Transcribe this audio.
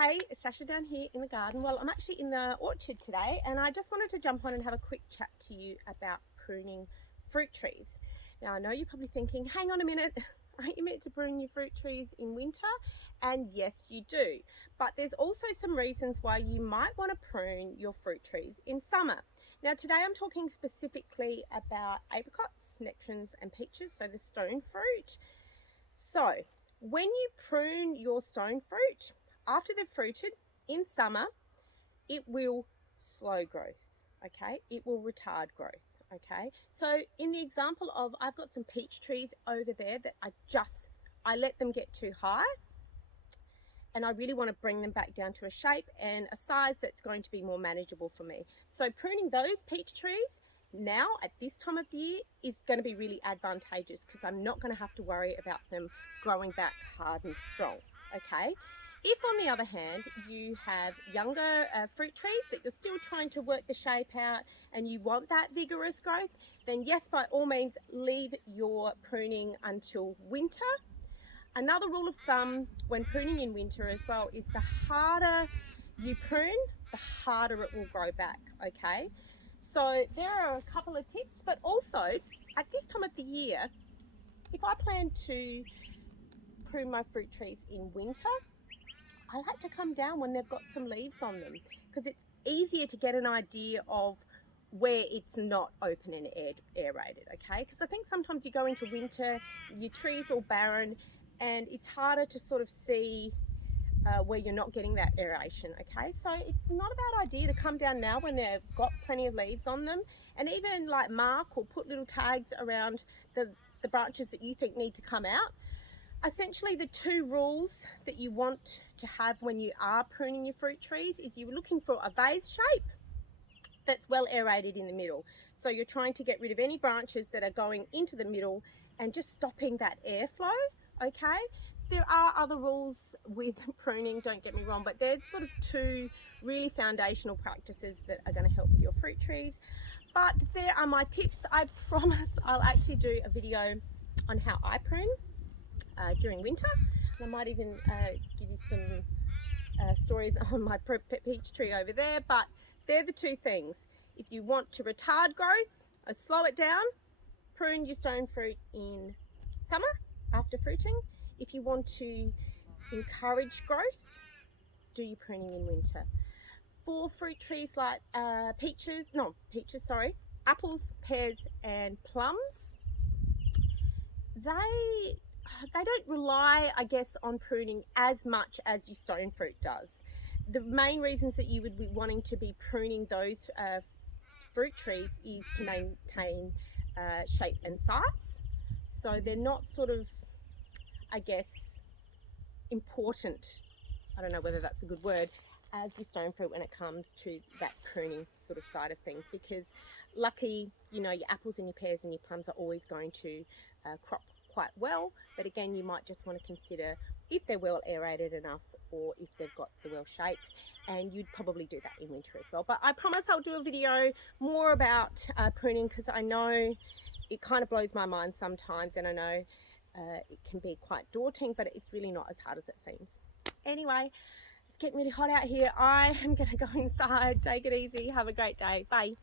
Hey, it's Sasha down here in the garden. Well, I'm actually in the orchard today and I just wanted to jump on and have a quick chat to you about pruning fruit trees. Now, I know you're probably thinking, hang on a minute, aren't you meant to prune your fruit trees in winter? And yes, you do. But there's also some reasons why you might want to prune your fruit trees in summer. Now, today I'm talking specifically about apricots, nectarines and peaches, so the stone fruit. So, when you prune your stone fruit, after they've fruited in summer, it will slow growth, okay? It will retard growth, okay? So in the example of, I've got some peach trees over there that I let them get too high and I really want to bring them back down to a shape and a size that's going to be more manageable for me. So pruning those peach trees now at this time of the year is going to be really advantageous because I'm not going to have to worry about them growing back hard and strong, okay? If on the other hand you have younger fruit trees that you're still trying to work the shape out and you want that vigorous growth, then yes, by all means leave your pruning until winter. Another rule of thumb when pruning in winter as well is the harder you prune, the harder it will grow back, okay? So there are a couple of tips, but also at this time of the year, if I plan to prune my fruit trees in winter, I like to come down when they've got some leaves on them because it's easier to get an idea of where it's not open and aerated, okay? Because I think sometimes you go into winter, your tree's all barren and it's harder to sort of see where you're not getting that aeration, okay? So it's not a bad idea to come down now when they've got plenty of leaves on them and even like mark or put little tags around the branches that you think need to come out. Essentially, the two rules that you want to have when you are pruning your fruit trees is you're looking for a vase shape that's well aerated in the middle. So you're trying to get rid of any branches that are going into the middle and just stopping that airflow, okay? There are other rules with pruning, don't get me wrong, but they're sort of two really foundational practices that are going to help with your fruit trees. But there are my tips. I promise I'll actually do a video on how I prune during winter. And I might even give you some stories on my peach tree over there, but they're the two things. If you want to retard growth or slow it down, prune your stone fruit in summer after fruiting. If you want to encourage growth, do your pruning in winter. For fruit trees like apples, pears and plums, they don't rely, I guess, on pruning as much as your stone fruit does. The main reasons that you would be wanting to be pruning those fruit trees is to maintain shape and size. So they're not sort of, I guess, important, I don't know whether that's a good word, as your stone fruit when it comes to that pruning sort of side of things, because lucky, you know, your apples and your pears and your plums are always going to crop quite well, but again you might just want to consider if they're well aerated enough or if they've got the well shape, and you'd probably do that in winter as well. But I promise I'll do a video more about pruning because I know it kind of blows my mind sometimes, and I know it can be quite daunting, but it's really not as hard as it seems. Anyway, it's getting really hot out here. I am going to go inside. Take it easy. Have a great day. Bye.